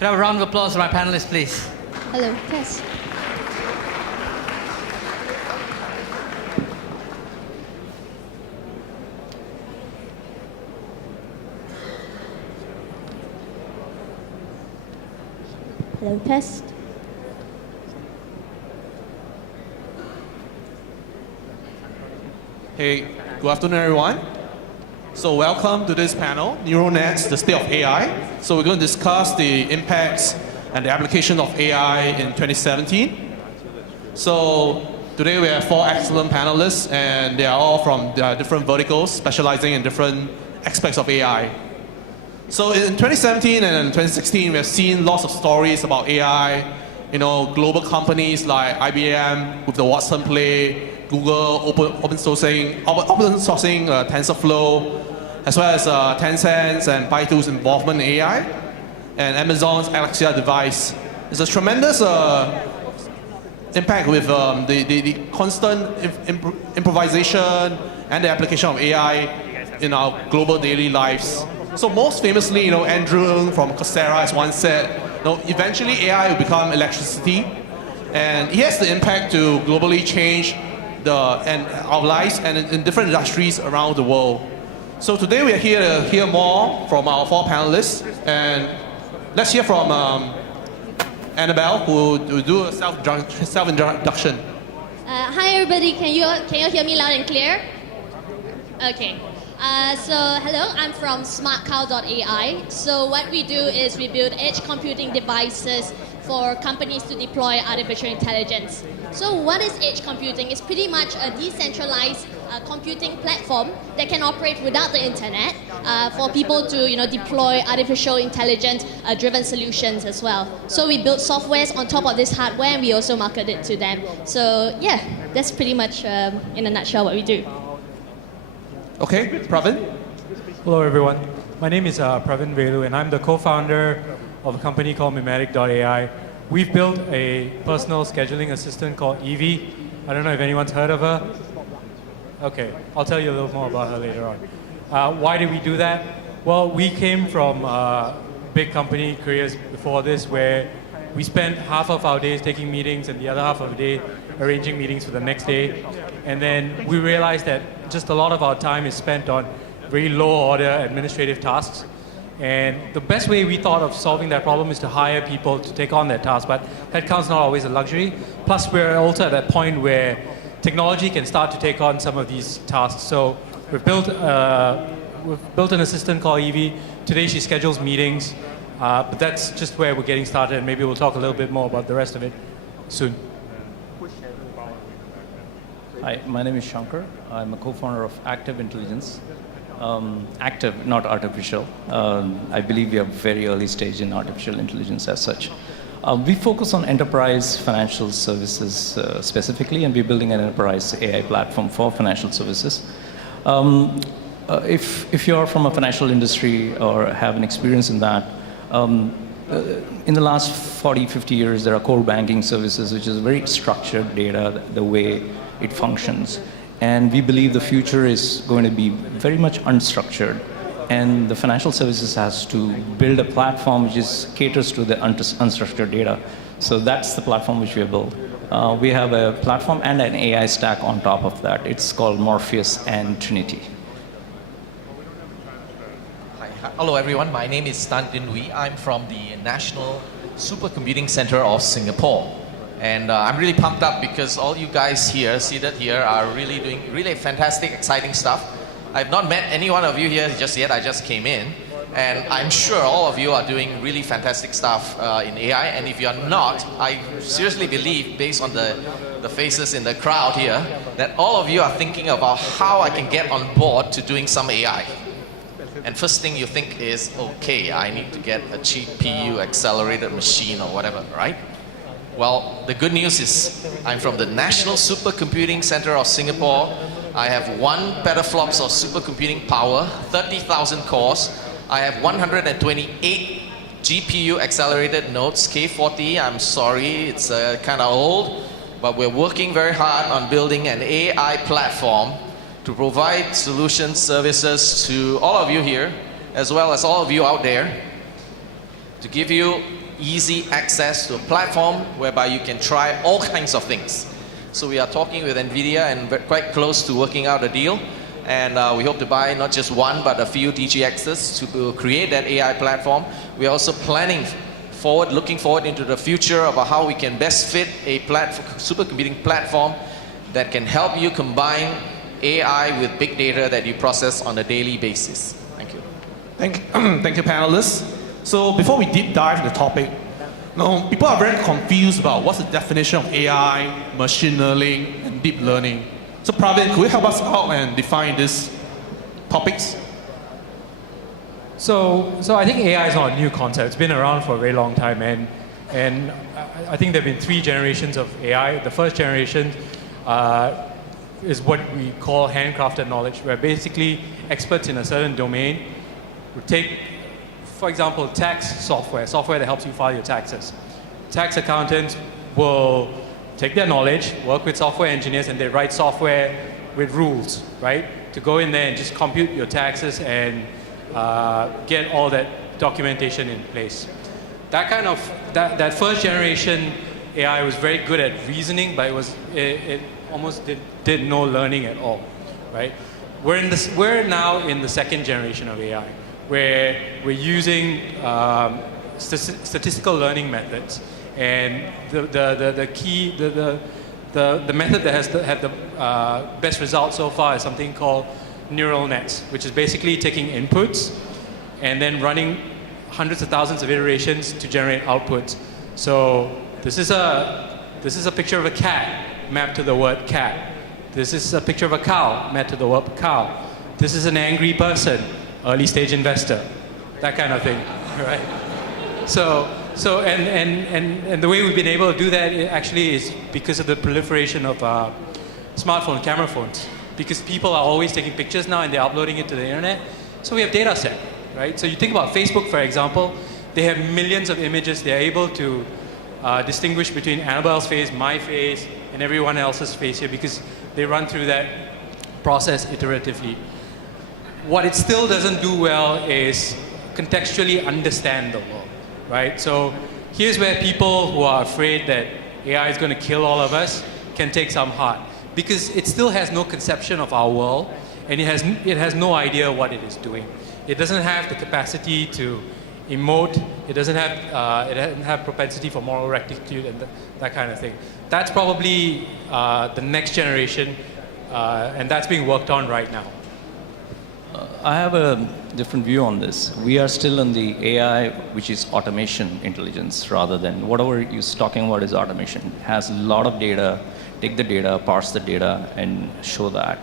Could I have a round of applause for my panelists, please? Hello, test. Hello, test. Hey, good afternoon, everyone. So welcome to this panel, Neural Nets, the State of AI. So we're going to discuss the impacts and the application of AI in 2017. So today we have 4 excellent panelists, and they are all from different verticals, specializing in different aspects of AI. So in 2017 and in 2016, we have seen lots of stories about AI. You know, global companies like IBM with the Watson play, Google open sourcing TensorFlow, as well as Tencent's and Baidu's involvement in AI, and Amazon's Alexia device. There's a tremendous impact with the constant improvisation and the application of AI in our global daily lives. So most famously, you know, Andrew Ng from Coursera has once said, you know, eventually AI will become electricity, and it has the impact to globally change our lives and in different industries around the world. So today we are here to hear more from our 4 panelists, and let's hear from Annabelle, who will do a self-introduction. Hi everybody, can you hear me loud and clear? Okay. So hello, I'm from SmartCow.ai. So what we do is we build edge computing devices for companies to deploy artificial intelligence. So what is edge computing? It's pretty much a decentralized computing platform that can operate without the internet for people to deploy artificial intelligence driven solutions as well. So we build softwares on top of this hardware, and we also market it to them. So yeah, that's pretty much in a nutshell what we do. Okay, Praveen. Hello everyone. My name is Praveen Velu, and I'm the co-founder of a company called Mimetic.ai. We've built a personal scheduling assistant called Evie. I don't know if anyone's heard of her. Okay, I'll tell you a little more about her later on. Why did we do that? Well, we came from big company careers before this, where we spent half of our days taking meetings and the other half of the day arranging meetings for the next day. And then we realized that just a lot of our time is spent on very low order administrative tasks. And the best way we thought of solving that problem is to hire people to take on that task, but headcount's not always a luxury. Plus, we're also at that point where technology can start to take on some of these tasks. So we've built an assistant called Evie. Today she schedules meetings, but that's just where we're getting started, and maybe we'll talk a little bit more about the rest of it soon. Hi, my name is Shankar. I'm a co-founder of Active Intelligence. Active, not artificial. I believe we are very early stage in artificial intelligence as such. We focus on enterprise financial services specifically, and we're building an enterprise AI platform for financial services. If you're from a financial industry or have an experience in that, in the last 40, 50 years, there are core banking services, which is very structured data, the way it functions. And we believe the future is going to be very much unstructured. And the financial services has to build a platform which caters to the unstructured data. So that's the platform which we have built. We have a platform and an AI stack on top of that. It's called Morpheus and Trinity. Hi. Hello everyone, my name is Tan Din Wee. I'm from the National Supercomputing Center of Singapore. And I'm really pumped up because all you guys here, seated here, are really doing really fantastic, exciting stuff. I've not met any one of you here just yet, I just came in. And I'm sure all of you are doing really fantastic stuff in AI. And if you're not, I seriously believe, based on the faces in the crowd here, that all of you are thinking about how I can get on board to doing some AI. And first thing you think is, okay, I need to get a cheap PU accelerated machine or whatever, right? Well, the good news is I'm from the National Supercomputing Center of Singapore. I have 1 petaflops of supercomputing power, 30,000 cores. I have 128 GPU accelerated nodes, K40. I'm sorry, it's kind of old, but we're working very hard on building an AI platform to provide solutions, services to all of you here, as well as all of you out there. to give you easy access to a platform whereby you can try all kinds of things. So we are talking with NVIDIA and quite close to working out a deal. And we hope to buy not just one, but a few DGXs to create that AI platform. We are also looking forward into the future about how we can best fit a supercomputing platform that can help you combine AI with big data that you process on a daily basis. Thank you. Thank you, panelists. So before we deep dive into the topic, people are very confused about what's the definition of AI, machine learning, and deep learning. So Praveen, could you help us out and define these topics? So I think AI is not a new concept. It's been around for a very long time, and I think there have been 3 generations of AI. The first generation is what we call handcrafted knowledge, where basically experts in a certain domain would take, for example, tax software that helps you file your taxes. Tax accountants will take their knowledge, work with software engineers, and they write software with rules, right? To go in there and just compute your taxes and get all that documentation in place. That first generation AI was very good at reasoning, but it almost did no learning at all, right? We're now in the second generation of AI, where we're using statistical learning methods, and the method that has had the best results so far is something called neural nets, which is basically taking inputs and then running hundreds of thousands of iterations to generate outputs. So this is a picture of a cat mapped to the word cat. This is a picture of a cow mapped to the word cow. This is an angry person, early stage investor, that kind of thing, right? So the way we've been able to do that actually is because of the proliferation of smartphone camera phones. Because people are always taking pictures now and they're uploading it to the internet. So we have data set, right? So you think about Facebook, for example, they have millions of images. They're able to distinguish between Annabelle's face, my face, and everyone else's face here because they run through that process iteratively. What it still doesn't do well is contextually understand the world, right? So here's where people who are afraid that AI is going to kill all of us can take some heart. Because it still has no conception of our world, and it has no idea what it is doing. It doesn't have the capacity to emote. It doesn't have propensity for moral rectitude and that kind of thing. That's probably the next generation, and that's being worked on right now. I have a different view on this. We are still in the AI, which is automation intelligence, rather than whatever you're talking about is automation. It has a lot of data. Take the data, parse the data, and show that.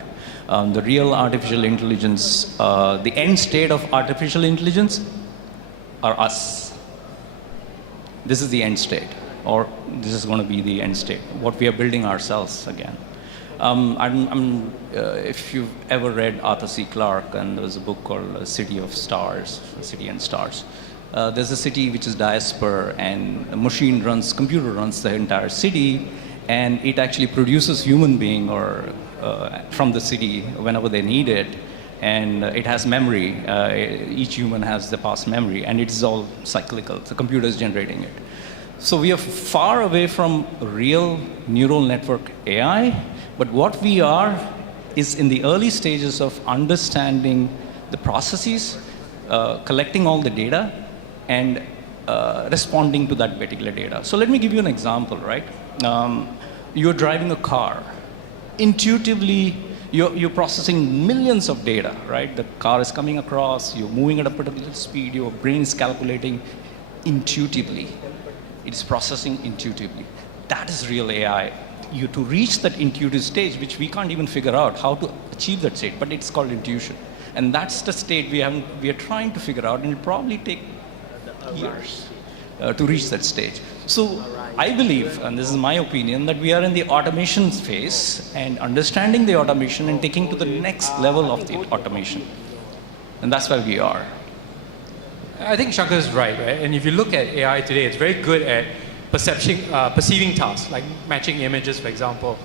The real artificial intelligence, the end state of artificial intelligence are us. This is the end state, or this is going to be the end state, what we are building ourselves again. If you've ever read Arthur C. Clarke, and there was a book called City of Stars, City and Stars. There's a city which is diaspora, and computer runs the entire city, and it actually produces human being from the city whenever they need it, and it has memory. Each human has the past memory, and it's all cyclical. The computer is generating it. So we are far away from real neural network AI, but what we are is in the early stages of understanding the processes, collecting all the data, and responding to that particular data. So let me give you an example, right? You're driving a car. Intuitively, you're processing millions of data, right? The car is coming across, you're moving at a particular speed, your brain is calculating intuitively. It's processing intuitively. That is real AI. To reach that intuitive stage, which we can't even figure out how to achieve that state, but it's called intuition. And that's the state we are trying to figure out, and it'll probably take years to reach that stage. So I believe, and this is my opinion, that we are in the automation phase and understanding the automation and taking to the next level of the automation. And that's where we are. I think Shankar is right? And if you look at AI today, it's very good at perceiving tasks, like matching images, for example.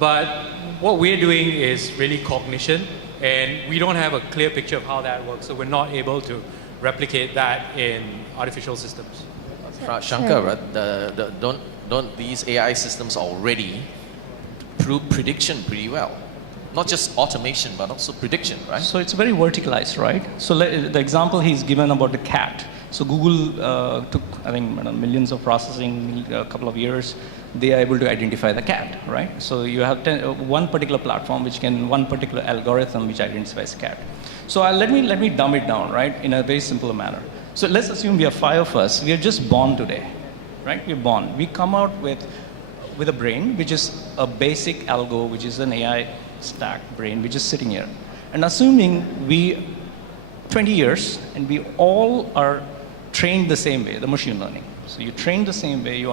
But what we're doing is really cognition, and we don't have a clear picture of how that works, so we're not able to replicate that in artificial systems. Shankar, right? Don't these AI systems already prove prediction pretty well? Not just automation, but also prediction, right? So it's very verticalized, right? So the example he's given about the cat. So Google took, I think, millions of processing, a couple of years. They are able to identify the cat, right? So you have one particular platform one particular algorithm which identifies cat. So let me dumb it down, right, in a very simple manner. So let's assume we are 5 of us. We are just born today, right? We're born. We come out with a brain, which is a basic algo, which is an AI stack brain, which is sitting here. And assuming 20 years, and we all are trained the same way, the machine learning. So you train the same way, you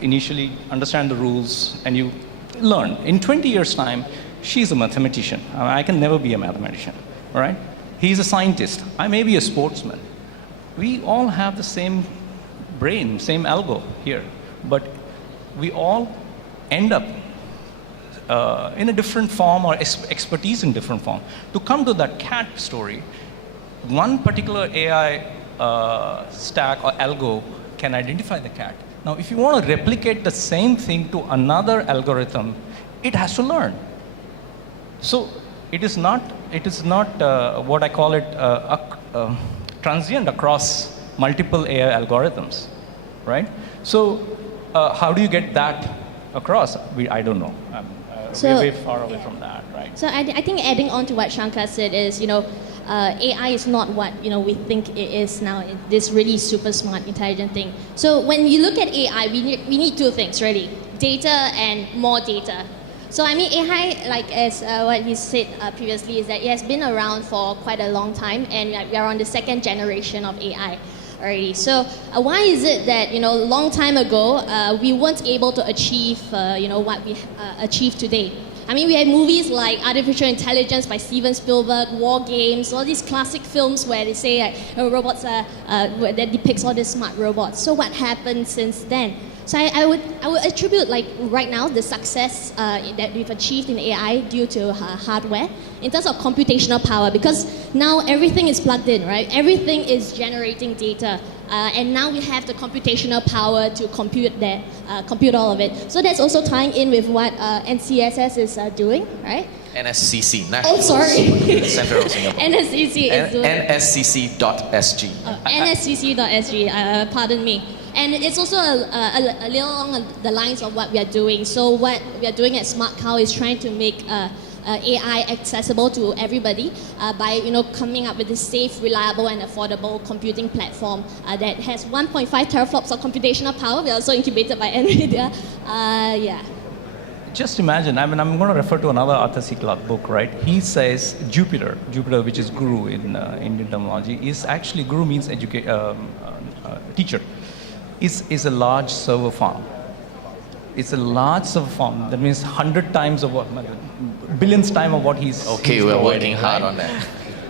initially understand the rules, and you learn. In 20 years' time, she's a mathematician. I can never be a mathematician, all right? He's a scientist. I may be a sportsman. We all have the same brain, same algo here, but we all end up in a different form or expertise in different form. To come to that cat story, one particular AI stack or algo can identify the cat. Now, if you want to replicate the same thing to another algorithm, it has to learn. So it is not what I call it transient across multiple AI algorithms, right? So how do you get that across? I don't know. We're way far away from that, right? So I think adding on to what Shankar said is, AI is not what we think it is now. This really super smart, intelligent thing. So when you look at AI, we need two things really: data and more data. So I mean, AI, like as what he said previously, is that it has been around for quite a long time, and we are on the second generation of AI already. So why is it that long time ago we weren't able to achieve what we achieved today? I mean, we had movies like Artificial Intelligence by Steven Spielberg, War Games, all these classic films where they say robots that depicts all these smart robots. So what happened since then? So I would attribute right now the success that we've achieved in AI due to hardware in terms of computational power, because now everything is plugged in, right? Everything is generating data, and now we have the computational power to compute all of it. So that's also tying in with what NCSS is doing, right? NSCC, National sorry. Supercomputing Center of Singapore. NSCC is doing NSCC.SG. NSCC.SG, pardon me. And it's also a little along the lines of what we are doing. So what we are doing at SmartCow is trying to make AI accessible to everybody by coming up with a safe, reliable, and affordable computing platform that has 1.5 teraflops of computational power. We are also incubated by NVIDIA. Yeah. Just imagine, I'm going to refer to another Arthur C. Clarke book, right? He says Jupiter, which is guru in Indian terminology, is actually, guru means teacher, is a large server farm. It's a large server farm. That means 100 times of what, billions times of what he's we're working hard on that.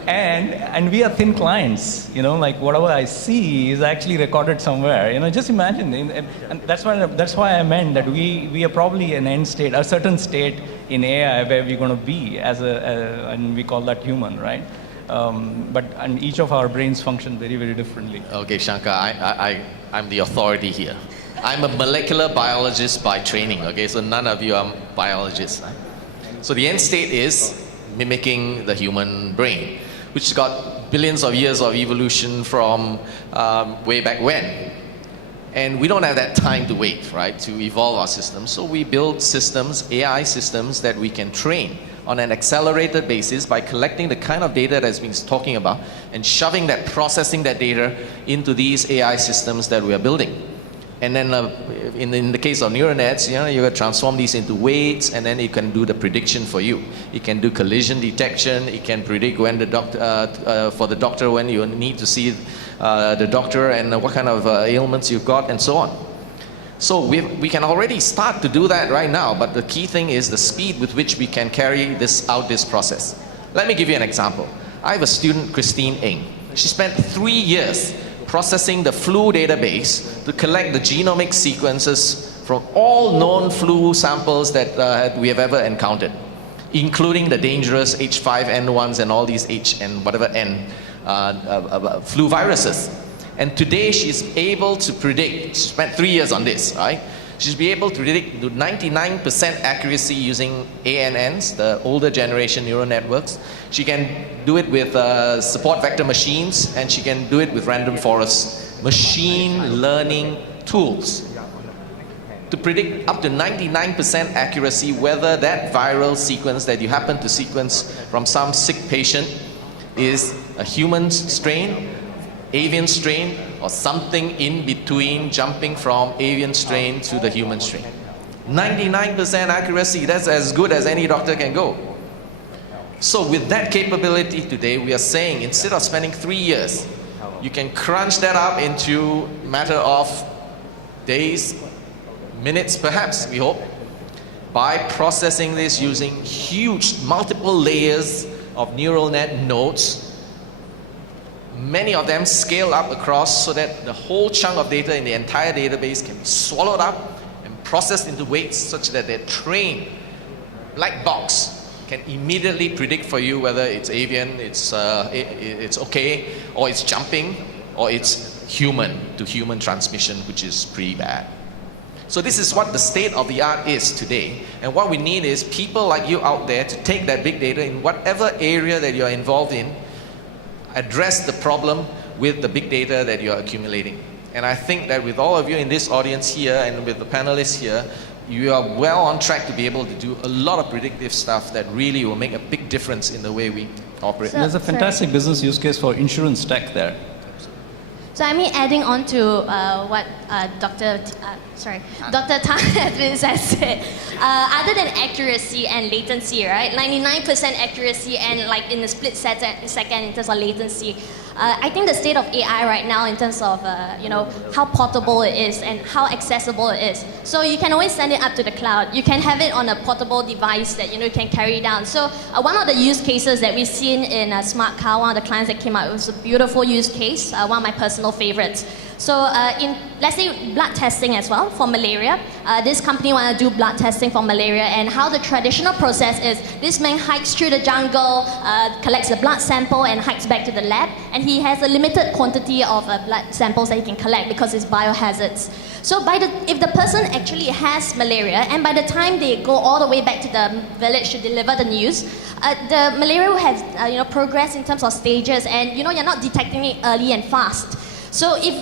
And we are thin clients, like whatever I see is actually recorded somewhere. Just imagine, and that's why I meant that we are probably an end state, a certain state in AI where we're going to be and we call that human, right? And each of our brains function very, very differently. Okay, Shankar, I'm the authority here. I'm a molecular biologist by training, okay? So none of you are biologists. Right? So the end state is mimicking the human brain, which got billions of years of evolution from way back when. And we don't have that time to wait, right, to evolve our systems. So we build systems, AI systems, that we can train on an accelerated basis by collecting the kind of data that's been talking about and processing that data into these AI systems that we are building. And then in the case of neural nets, you can transform these into weights, and then it can do the prediction for you. It can do collision detection. It can predict when for the doctor when you need to see the doctor and what kind of ailments you've got and so on. So we can already start to do that right now, but the key thing is the speed with which we can carry this process. Let me give you an example. I have a student, Christine Ng. She spent 3 years processing the flu database to collect the genomic sequences from all known flu samples that we have ever encountered, including the dangerous H5N1s and all these H and whatever N flu viruses. And today she's able to predict, she spent 3 years on this, right? She's be able to predict to 99% accuracy using ANNs, the older generation neural networks. She can do it with support vector machines, and she can do it with random forest machine learning tools to predict up to 99% accuracy whether that viral sequence that you happen to sequence from some sick patient is a human strain, avian strain, or something in between, jumping from avian strain to the human strain. 99% accuracy, that's as good as any doctor can go. So with that capability today, we are saying instead of spending 3 years, you can crunch that up into a matter of days, minutes perhaps, we hope, by processing this using huge multiple layers of neural net nodes. Many of them scale up across so that the whole chunk of data in the entire database can be swallowed up and processed into weights such that their trained black box can immediately predict for you whether it's avian, it's okay, or it's jumping, or it's human to human transmission, which is pretty bad. So this is what the state of the art is today. And what we need is people like you out there to take that big data in whatever area that you're involved in, address the problem with the big data that you're accumulating. And I think that with all of you in this audience here and with the panelists here, you are well on track to be able to do a lot of predictive stuff that really will make a big difference in the way we operate. There's a fantastic business use case for insurance tech there. So I mean, adding on to what Dr. Tan has said, other than accuracy and latency, right? 99% accuracy and like in a split second in terms of latency. I think the state of AI right now in terms of how portable it is and how accessible it is. So you can always send it up to the cloud. You can have it on a portable device that you can carry down. So one of the use cases that we've seen in SmartCow, one of the clients that came out, it was a beautiful use case, one of my personal favorites. So in, let's say, blood testing as well for malaria. This company want to do blood testing for malaria, and how the traditional process is, this man hikes through the jungle, collects the blood sample and hikes back to the lab, and he has a limited quantity of blood samples that he can collect because it's biohazards. So if the person actually has malaria, and by the time they go all the way back to the village to deliver the news, the malaria will have progressed in terms of stages, and you're not detecting it early and fast. So if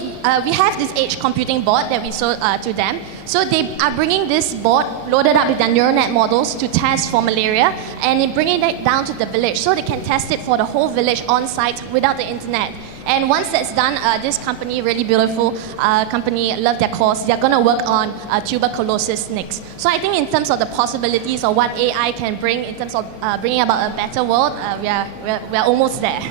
we have this edge computing board that we sold to them, so they are bringing this board loaded up with their neural net models to test for malaria, and bringing it down to the village so they can test it for the whole village on site without the internet. And once that's done, this company, really beautiful company, love their cause. They're going to work on tuberculosis next. So I think in terms of the possibilities of what AI can bring in terms of bringing about a better world, we are almost there.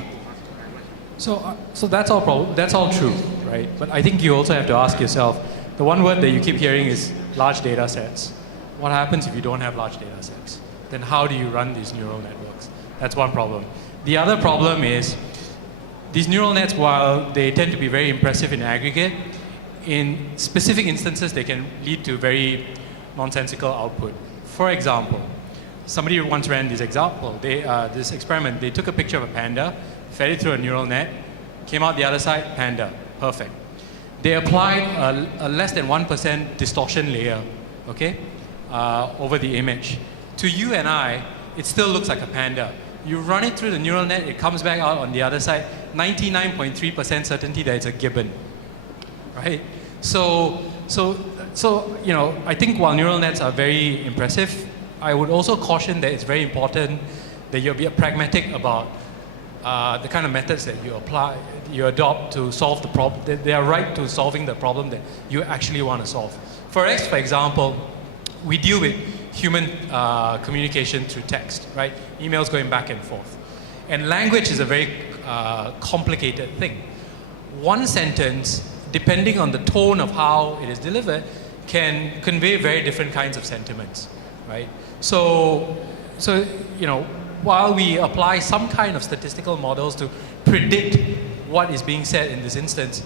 So that's all true, right? But I think you also have to ask yourself, the one word that you keep hearing is large data sets. What happens if you don't have large data sets? Then how do you run these neural networks? That's one problem. The other problem is, these neural nets, while they tend to be very impressive in aggregate, in specific instances they can lead to very nonsensical output. For example, somebody once ran this experiment. They took a picture of a panda, fed it through a neural net, came out the other side, panda, perfect. They applied a less than 1% distortion layer, okay, over the image. To you and I, it still looks like a panda. You run it through the neural net, it comes back out on the other side, 99.3% certainty that it's a gibbon, right? So I think while neural nets are very impressive, I would also caution that it's very important that you be pragmatic about the kind of methods that you adopt to solve the problem. They are right to solving the problem that you actually want to solve. For example, we deal with human communication through text, right? Emails going back and forth. And language is a very complicated thing. One sentence, depending on the tone of how it is delivered, can convey very different kinds of sentiments, right? So while we apply some kind of statistical models to predict what is being said in this instance,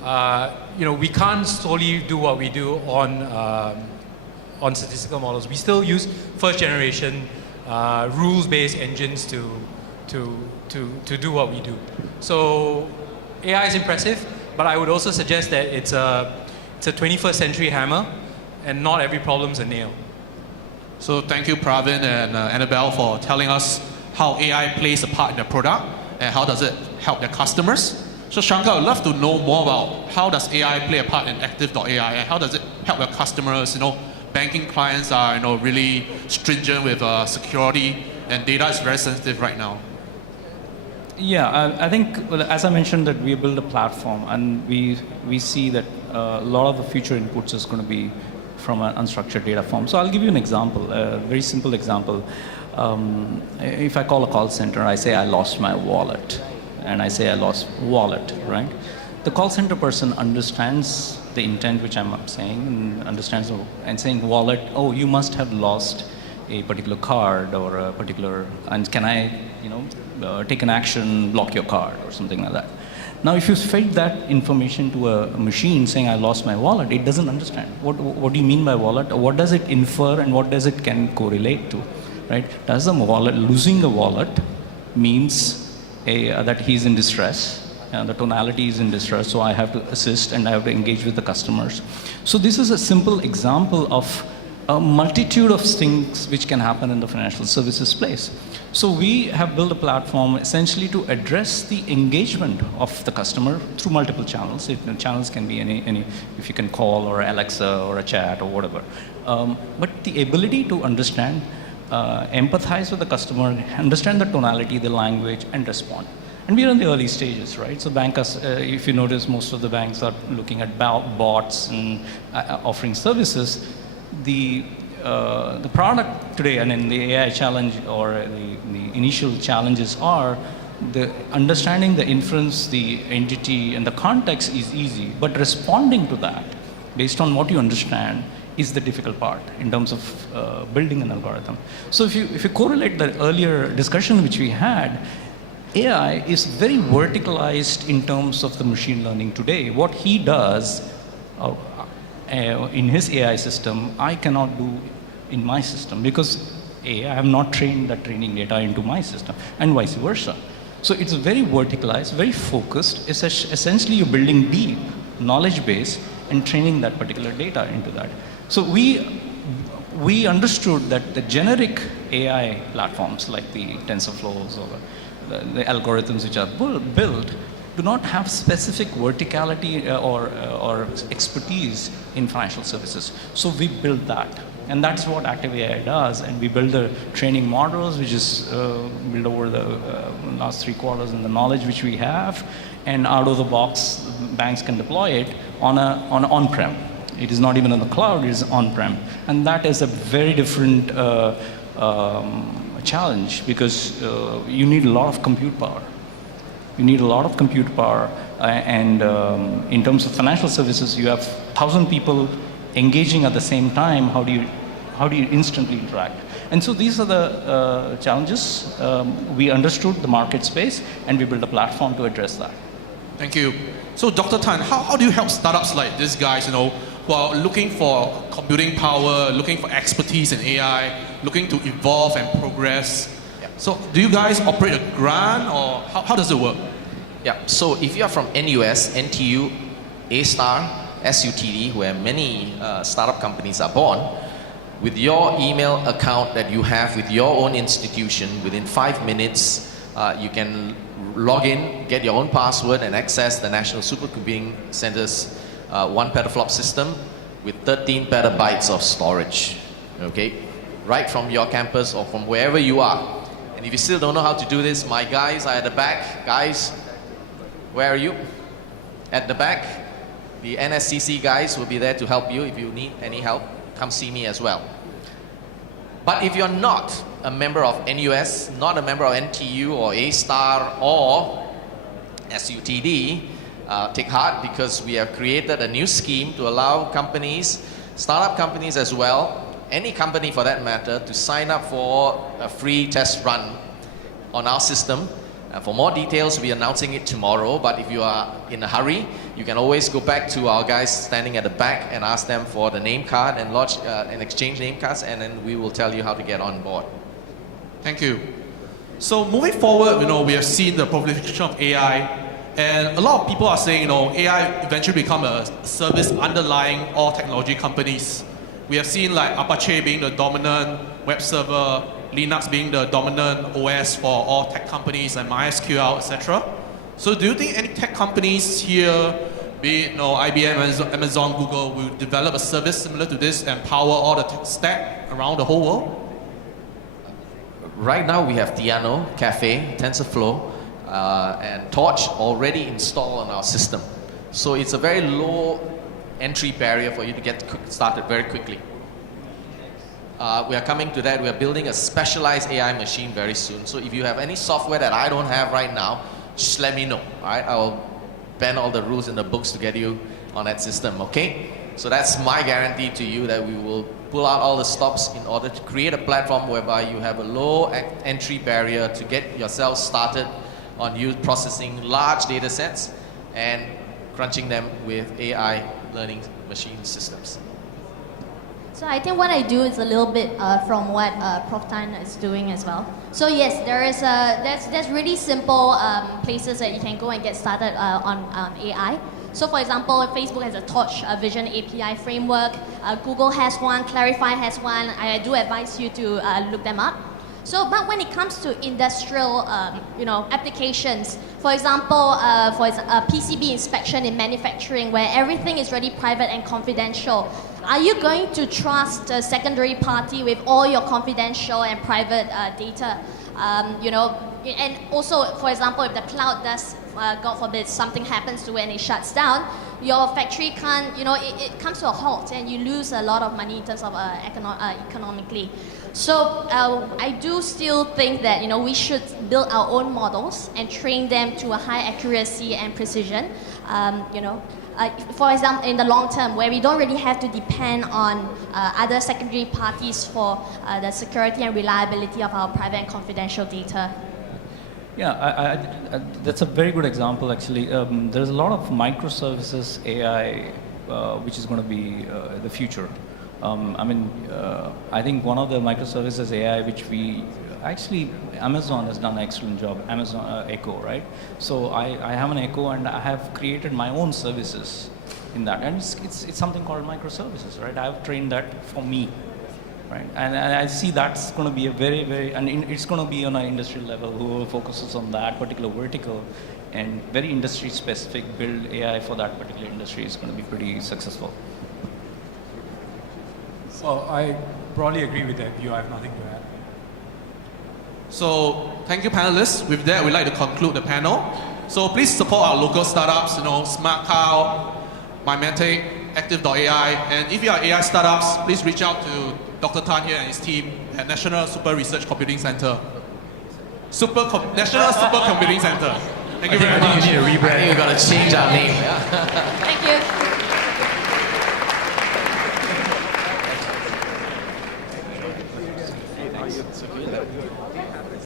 we can't solely do what we do on statistical models. We still use first generation rules-based engines to to do what we do. So AI is impressive, but I would also suggest that it's a 21st century hammer, and not every problem's a nail. So thank you, Praveen and Annabelle, for telling us how AI plays a part in the product and how does it help their customers. So Shankar, I'd love to know more about how does AI play a part in Active.ai and how does it help your customers. Banking clients are really stringent with security, and data is very sensitive right now. Yeah, I think, well, as I mentioned, that we build a platform, and we see that a lot of the future inputs is going to be from an unstructured data form. So I'll give you an example, a very simple example. If I call a call center, I say I lost my wallet, and I say I lost wallet, right? The call center person understands the intent which I'm saying, and understands and saying wallet. Oh, you must have lost a particular card or a particular, and can I, take an action, block your card or something like that. Now, if you feed that information to a machine saying I lost my wallet, it doesn't understand. What do you mean by wallet? Or what does it infer, and what does it can correlate to, right? Does the wallet, losing a wallet means that he's in distress? The tonality is in distress, so I have to assist and I have to engage with the customers. So this is a simple example of a multitude of things which can happen in the financial services space. So we have built a platform essentially to address the engagement of the customer through multiple channels. Channels can be any, if you can call or Alexa or a chat or whatever. But the ability to understand, empathize with the customer, understand the tonality, the language, and respond. And we are in the early stages, right? So bankers, if you notice, most of the banks are looking at bots and offering services. The product today, and in the AI challenge or the initial challenges are the understanding the inference, the entity, and the context is easy, but responding to that based on what you understand is the difficult part in terms of building an algorithm. So if you correlate the earlier discussion which we had, AI is very verticalized in terms of the machine learning today. What he does in his AI system, I cannot do in my system because I have not trained that training data into my system, and vice versa. So it's very verticalized, very focused. Essentially, you're building deep knowledge base and training that particular data into that. So we understood that the generic AI platforms like the TensorFlows or the algorithms which are built do not have specific verticality or expertise in financial services. So we built that. And that's what Active AI does. And we build the training models, which is built over the last 3 quarters, and the knowledge which we have. And out of the box, banks can deploy it on on-prem. It is not even in the cloud, it is on-prem. And that is a very different challenge because you need a lot of compute power. You need a lot of compute power, and in terms of financial services, you have 1,000 people engaging at the same time. How do you instantly interact? And so these are the challenges. We understood the market space, and we built a platform to address that. Thank you. So Dr. Tan, how do you help startups like these guys, who are looking for computing power, looking for expertise in AI, looking to evolve and progress? So do you guys operate a grant, or how does it work? Yeah, so if you are from NUS, NTU, A-Star, SUTD, where many startup companies are born, with your email account that you have with your own institution, within 5 minutes, you can log in, get your own password, and access the National Supercomputing Center's 1 petaflop system with 13 petabytes of storage, okay? Right from your campus or from wherever you are. And if you still don't know how to do this, my guys are at the back. Guys, where are you? At the back. The NSCC guys will be there to help you. If you need any help, come see me as well. But if you're not a member of NUS, not a member of NTU or A-Star or SUTD, take heart, because we have created a new scheme to allow companies, startup companies as well, any company for that matter, to sign up for a free test run on our system. For more details, we'll be announcing it tomorrow, but if you are in a hurry, you can always go back to our guys standing at the back and ask them for the name card and lodge and exchange name cards, and then we will tell you how to get on board. Thank you. So moving forward, we have seen the proliferation of AI, and a lot of people are saying, AI eventually become a service underlying all technology companies. We have seen like Apache being the dominant web server, Linux being the dominant OS for all tech companies, and MySQL, etc. So do you think any tech companies here, be it IBM, Amazon, Google, will develop a service similar to this and power all the tech stack around the whole world? Right now we have Theano, Cafe, TensorFlow, and Torch already installed on our system. So it's a very low entry barrier for you to get started very quickly. We are coming to that. We are building a specialized AI machine very soon. So if you have any software that I don't have right now, just let me know. All right, I will bend all the rules in the books to get you on that system. Okay? So that's my guarantee to you that we will pull out all the stops in order to create a platform whereby you have a low entry barrier to get yourself started on you processing large data sets and crunching them with AI learning machine systems. So I think what I do is a little bit from what Prof Tan is doing as well. So yes, there's really simple places that you can go and get started on AI. So for example, Facebook has a Torch Vision API framework. Google has one, Clarify has one. I do advise you to look them up. So, but when it comes to industrial, applications, for example, for PCB inspection in manufacturing, where everything is really private and confidential, are you going to trust a secondary party with all your confidential and private data? And also, for example, if the cloud does, God forbid, something happens to it and it shuts down, your factory can't, it comes to a halt and you lose a lot of money in terms of economically. So I do still think that we should build our own models and train them to a high accuracy and precision. For example, in the long term, where we don't really have to depend on other secondary parties for the security and reliability of our private and confidential data. Yeah, that's a very good example, actually. There's a lot of microservices AI, which is going to be the future. I think one of the microservices AI, which Amazon has done an excellent job, Amazon Echo, right? So I have an Echo and I have created my own services in that. And it's something called microservices, right? I have trained that for me, right? And I see that's going to be a it's going to be on an industrial level who focuses on that particular vertical and very industry specific build AI for that particular industry is going to be pretty successful. Well, I broadly agree with that view. I have nothing to add. So thank you, panelists. With that, we'd like to conclude the panel. So please support our local startups, SmartCow, Mimetic, Active.ai. And if you are AI startups, please reach out to Dr. Tan here and his team at National Super Research Computing Center. National Supercomputing Center. Thank you very much. I think we've got to change our name. Thank you.